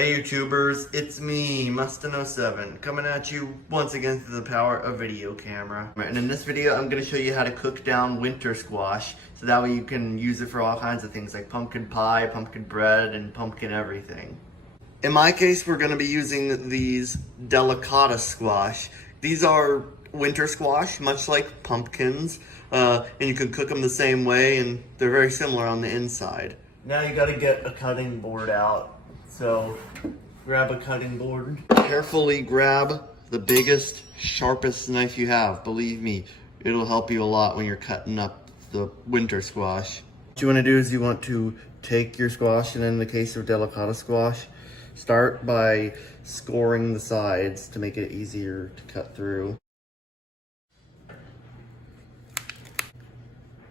Hey YouTubers, it's me, Mustin07, coming at you once again through the power of video camera. And in this video, I'm going to show you how to cook down winter squash, so that way you can use it for all kinds of things like pumpkin pie, pumpkin bread, and pumpkin everything. In my case, we're going to be using these delicata squash. These are winter squash, much like pumpkins, and you can cook them the same way, and they're very similar on the inside. Now you got to get a cutting board out. So grab a cutting board. Carefully grab the biggest, sharpest knife you have. Believe me, it'll help you a lot when you're cutting up the winter squash. What you want to do is you want to take your squash, and in the case of delicata squash, start by scoring the sides to make it easier to cut through.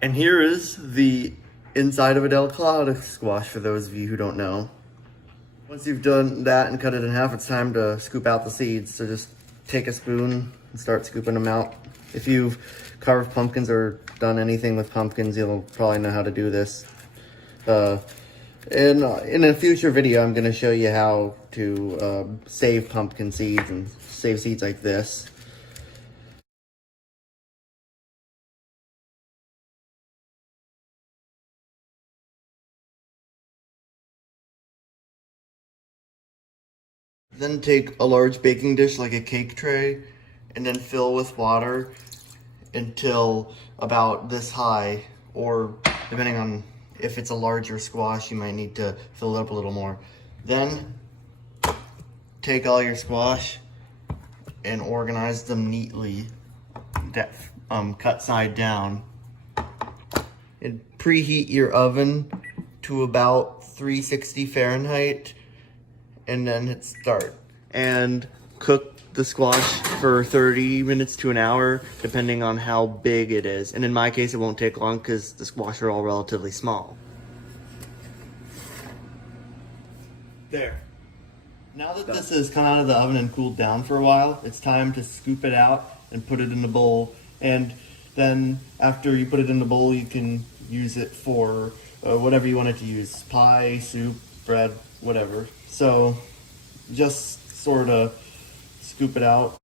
And here is the inside of a delicata squash for those of you who don't know. Once you've done that and cut it in half, it's time to scoop out the seeds. So just take a spoon and start scooping them out. If you've carved pumpkins or done anything with pumpkins, you'll probably know how to do this. In a future video, I'm going to show you how to save pumpkin seeds and save seeds like this. Then take a large baking dish like a cake tray and then fill with water until about this high, or depending on if it's a larger squash, you might need to fill it up a little more. Then take all your squash and organize them neatly, cut side down. And preheat your oven to about 360 Fahrenheit. And then hit start and cook the squash for 30 minutes to an hour, depending on how big it is. And in my case, it won't take long because the squash are all relatively small. There. Now that this has come out of the oven and cooled down for a while, it's time to scoop it out and put it in a bowl. And then after you put it in the bowl, you can use it for whatever you want it to use. Pie, soup, bread, whatever. So just sort of scoop it out.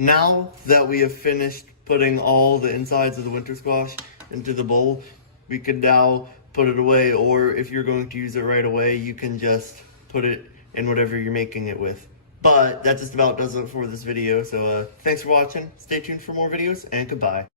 Now that we have finished putting all the insides of the winter squash into the bowl, we can now put it away, or if you're going to use it right away, you can just put it in whatever you're making it with. But that just about does it for this video, so thanks for watching, stay tuned for more videos, and goodbye.